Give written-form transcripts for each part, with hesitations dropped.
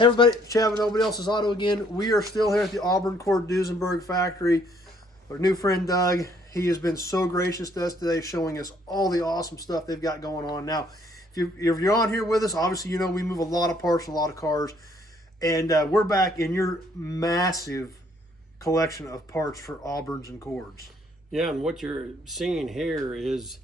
Hey everybody, Chad with Nobody Else's Auto again. We are still here at the Auburn Cord Duesenberg factory. Our new friend Doug, he has been so gracious to us today, showing us all the awesome stuff they've got going on. Now, if you're on here with us, obviously you know we move a lot of parts and a lot of cars. And we're back in your massive collection of parts for Auburns and cords. Yeah, and what you're seeing here is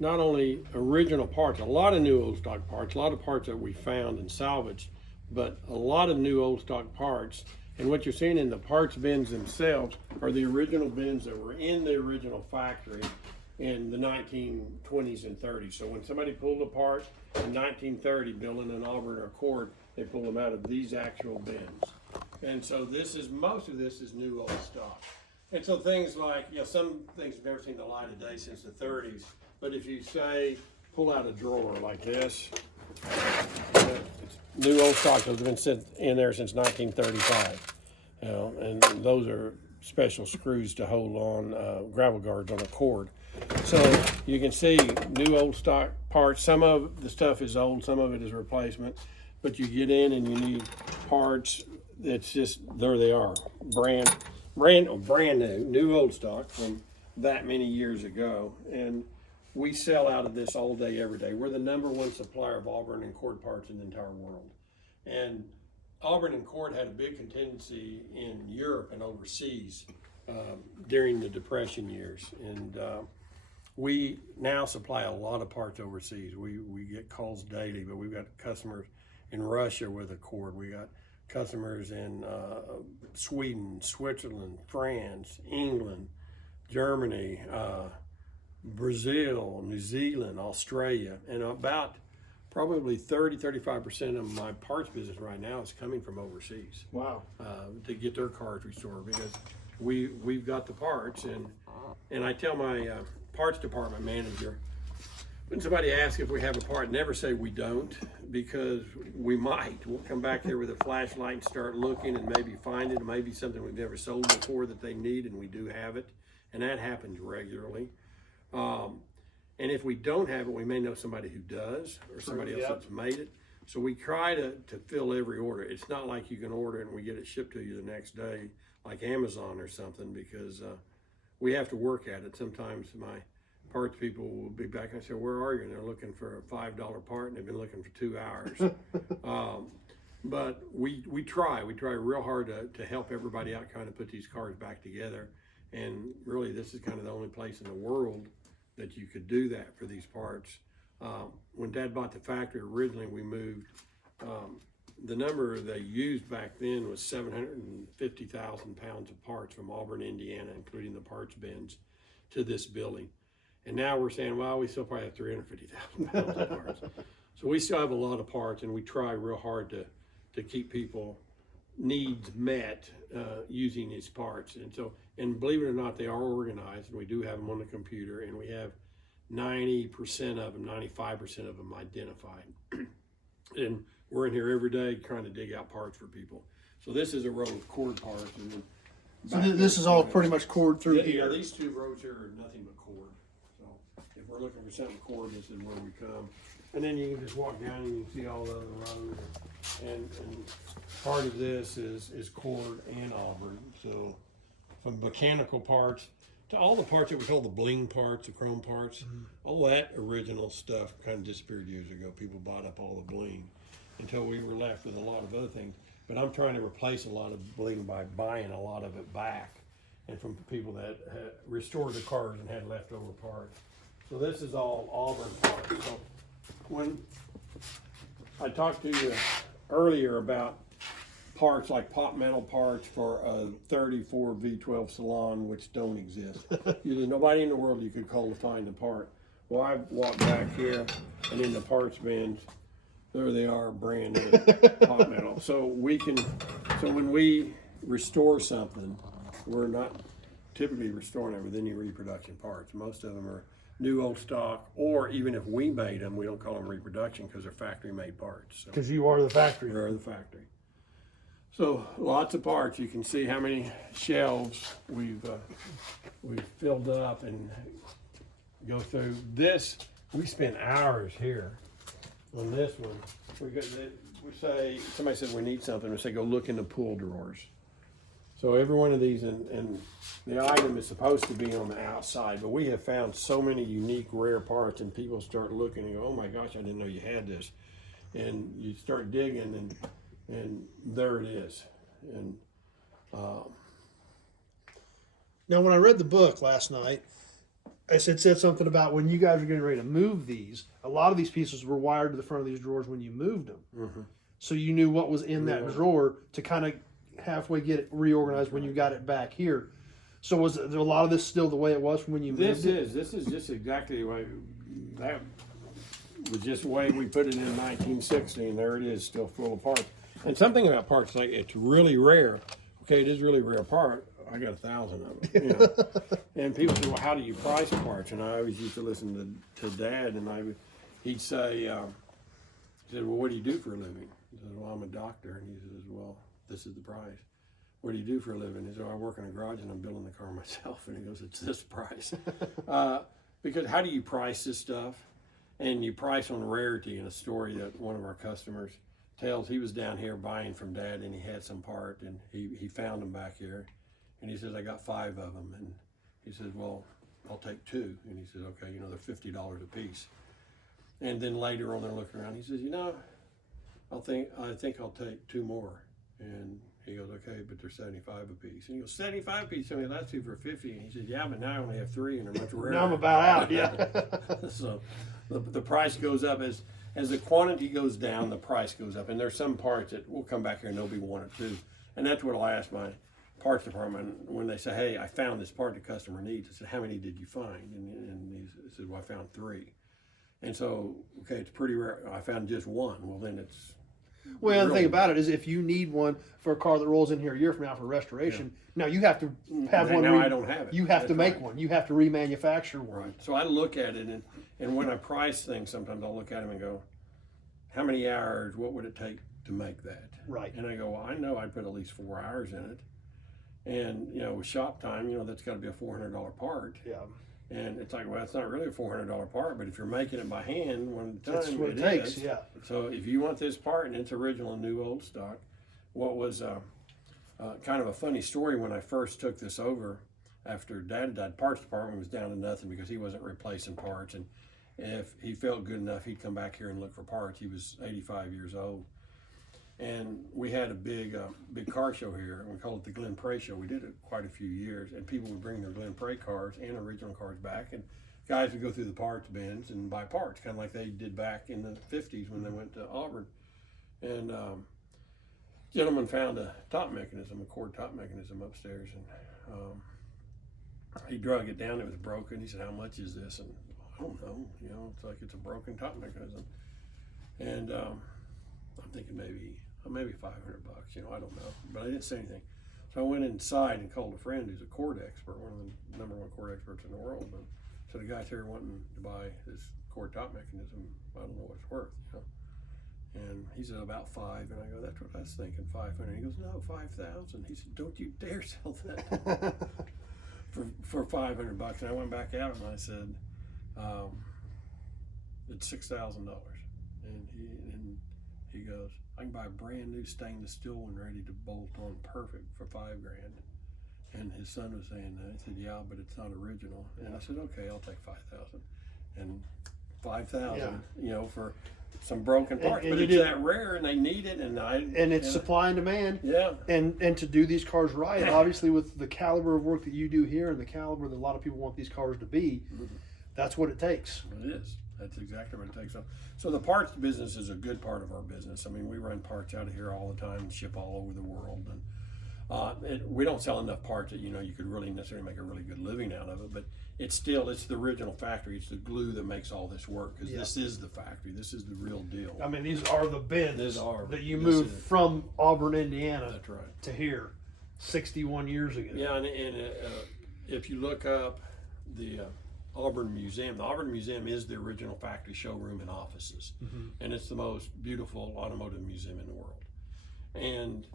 not only original parts, a lot of new old stock parts, a lot of parts that we found and salvaged, but a lot of new old stock parts. And what you're seeing in the parts bins themselves are the original bins that were in the original factory in the 1920s and 30s. So when somebody pulled a part in 1930 building an Auburn or cord, they pull them out of these actual bins. And so most of this is new old stock. And so things like, some things have never seen the light of day since the 30s, but if you say, pull out a drawer like this, it's new old stock. Those have been sitting in there since 1935, and those are special screws to hold on gravel guards on a cord. So you can see new old stock parts. Some of the stuff is old, some of it is replacement, but you get in and you need parts. It's just, there they are, brand new old stock from that many years ago. And we sell out of this all day, every day. We're the #1 supplier of Auburn and cord parts in the entire world. And Auburn and cord had a big contingency in Europe and overseas during the Depression years. And we now supply a lot of parts overseas. We get calls daily, but we've got customers in Russia with a cord. We got customers in Sweden, Switzerland, France, England, Germany, Brazil, New Zealand, Australia, and about probably 35% of my parts business right now is coming from overseas. Wow. To get their cars restored, because we've got the parts, and I tell my parts department manager, when somebody asks if we have a part, never say we don't, because we might. We'll come back there with a flashlight and start looking and maybe find it. It may be something we've never sold before that they need, and we do have it, and that happens regularly. And if we don't have it, we may know somebody who does, or somebody else that's made it. So we try to fill every order. It's not like you can order it and we get it shipped to you the next day, like Amazon or something, because we have to work at it. Sometimes my parts people will be back and I say, where are you? And they're looking for a $5 part and they've been looking for 2 hours. But we try real hard to help everybody out, kind of put these cars back together. And really, this is kind of the only place in the world that you could do that for these parts. When Dad bought the factory originally, we moved, the number they used back then was 750,000 pounds of parts from Auburn, Indiana, including the parts bins, to this building. And now we're saying, well, we still probably have 350,000 pounds of parts. So we still have a lot of parts, and we try real hard to keep people needs met using these parts. And believe it or not, they are organized, and we do have them on the computer, and we have 90% of them, 95% of them identified. And we're in here every day trying to dig out parts for people. So this is a row of cord parts. And So this is all pretty much cord through here. Yeah, these 2 rows here are nothing but cord. So if we're looking for something cord, this is where we come. And then you can just walk down and you can see all the other rows. And part of this is cord and Auburn. So from mechanical parts to all the parts that we call the bling parts, the chrome parts, all that original stuff kind of disappeared years ago. People bought up all the bling until we were left with a lot of other things. But I'm trying to replace a lot of bling by buying a lot of it back, and from people that had restored the cars and had leftover parts. So this is all Auburn parts. So when I talked to you earlier about parts like pot metal parts for a 34 V12 Salon, which don't exist. There's nobody in the world you could call to find the part. Well, I walked back here, and in the parts bins, there they are, brand new pot metal. So when we restore something, we're not typically restoring it with any reproduction parts. Most of them are new old stock, or even if we made them, we don't call them reproduction because they're factory made parts. Because you are the factory. We are the factory. So lots of parts. You can see how many shelves we've filled up and go through this. We spend hours here On this one, we say, somebody said we need something, we say go look in the pool drawers. So every one of these, and the item is supposed to be on the outside, but we have found so many unique, rare parts, and people start looking and go, oh my gosh, I didn't know you had this. And you start digging, and there it is. And Now, when I read the book last night, it said something about when you guys were getting ready to move these, a lot of these pieces were wired to the front of these drawers when you moved them. mm-hmm. So you knew what was in that drawer to kind of halfway get it reorganized when you got it back here. So was there a lot of this still the way it was from when you moved it? This is just exactly the way, that was just the way we put it in 1960, and there it is, still full of parts. And something about parts, like it's really rare. Okay, it is really rare part. I got 1,000 of them. You know? And people say, well, how do you price parts? And I always used to listen to Dad, and he'd say, he said, well, what do you do for a living? He said, well, I'm a doctor. And he says, well, this is the price. What do you do for a living? He said, I work in a garage and I'm building the car myself. And he goes, it's this price. Because how do you price this stuff? And you price on rarity. In a story that one of our customers tells, he was down here buying from Dad, and he had some part, and he found them back here. And he says, I got 5 of them. And he says, well, I'll take 2. And he says, okay, you know, they're $50 a piece. And then later on, they're looking around. He says, you know, I think I'll take 2 more. And he goes, okay, but they're 75 a piece. And he goes, 75 a piece? I mean, that's 2 for 50. And he says, yeah, but now I only have 3, and they're much rarer. Now I'm about out, yeah. So the price goes up as the quantity goes down, the price goes up. And there's some parts that will come back here and there'll be 1 or 2. And that's what I'll ask my parts department when they say, hey, I found this part the customer needs. I said, how many did you find? And he said, well, I found 3. And so, okay, it's pretty rare. I found just 1. Well, then it's... Well, the thing about it is, if you need one for a car that rolls in here a year from now for restoration, now you have to have one. Now I don't have it. You have to make one. You have to remanufacture one. Right. So I look at it, and when I price things, sometimes I'll look at them and go, how many hours, what would it take to make that? Right. And I go, well, I know I'd put at least 4 hours in it. And, you know, with shop time, you know, that's got to be a $400 part. Yeah. And it's like, well, it's not really a $400 part, but if you're making it by hand, one at a That's time, what it takes, yeah. So if you want this part, and it's original and new old stock, what was kind of a funny story when I first took this over after Dad died, parts department was down to nothing because he wasn't replacing parts. And if he felt good enough, he'd come back here and look for parts. He was 85 years old. And we had a big car show here, and we called it the Glen Prey Show. We did it quite a few years, and people would bring their Glen Prey cars and original cars back, and guys would go through the parts bins and buy parts, kind of like they did back in the 50s when they went to Auburn. And gentleman found a top mechanism, a cord top mechanism upstairs, and he drug it down. It was broken. He said, how much is this? And I don't know, you know, it's like it's a broken top mechanism. And I'm thinking maybe $500, you know, I don't know, but I didn't say anything. So I went inside and called a friend who's a cord expert, one of the #1 cord experts in the world. And so the guy's here wanting to buy this cord top mechanism. I don't know what it's worth, you know. And he said about 5, and I go, that's what I was thinking, 500. He goes, no, 5,000. He said, don't you dare sell that for $500. And I went back out and I said, it's $6,000. And he goes, I can buy a brand new stainless steel one ready to bolt on perfect for $5,000. And his son was saying that. He said, yeah, but it's not original. And I said, okay, I'll take 5,000. And 5,000, you know, for some broken parts. But it's that rare, and they need it, and it's supply and demand. Yeah. And to do these cars right, obviously with the caliber of work that you do here and the caliber that a lot of people want these cars to be, that's what it takes. It is. That's exactly what it takes. So the parts business is a good part of our business. I mean, we run parts out of here all the time and ship all over the world. And we don't sell enough parts that, you know, you could really necessarily make a really good living out of it. But it's the original factory. It's the glue that makes all this work, because this is the factory. This is the real deal. I mean, these are the bins that you moved is from Auburn, Indiana That's right. to here 61 years ago. Yeah, and if you look up the Auburn Museum. The Auburn Museum is the original factory showroom and offices. And it's the most beautiful automotive museum in the world. And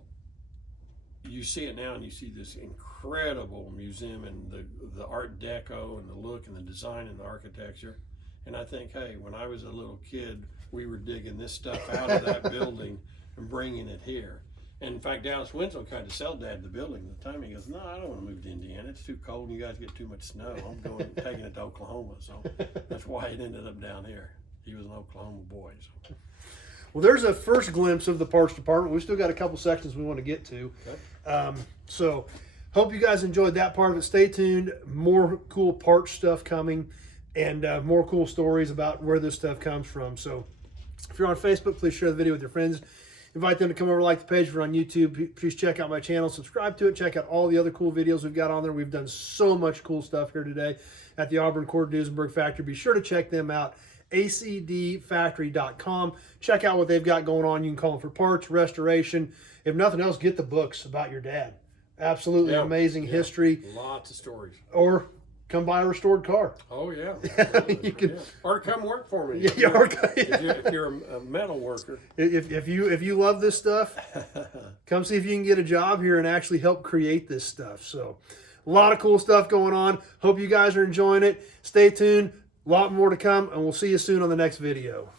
you see it now, and you see this incredible museum, and the Art Deco and the look and the design and the architecture. And I think, hey, when I was a little kid, we were digging this stuff out of that building and bringing it here. And in fact, Dallas Winslow tried to sell Dad the building at the time. He goes, no, I don't want to move to Indiana. It's too cold and you guys get too much snow. I'm going taking it to Oklahoma. So that's why it ended up down here. He was an Oklahoma boy. So. Well, there's a first glimpse of the parts department. We've still got a couple sections we want to get to. Okay. So hope you guys enjoyed that part of it. Stay tuned. More cool parts stuff coming, and more cool stories about where this stuff comes from. So if you're on Facebook, please share the video with your friends. Invite them to come over and like the page. If you're on YouTube, please check out my channel. Subscribe to it. Check out all the other cool videos we've got on there. We've done so much cool stuff here today at the Auburn Cord Duesenberg factory. Be sure to check them out. acdfactory.com. Check out what they've got going on. You can call them for parts, restoration. If nothing else, get the books about your dad. Absolutely amazing history. Lots of stories. Or come buy a restored car. Oh, yeah. You can, Or come work for me. if You're a metal worker. If you love this stuff, come see if you can get a job here and actually help create this stuff. So a lot of cool stuff going on. Hope you guys are enjoying it. Stay tuned. A lot more to come, and we'll see you soon on the next video.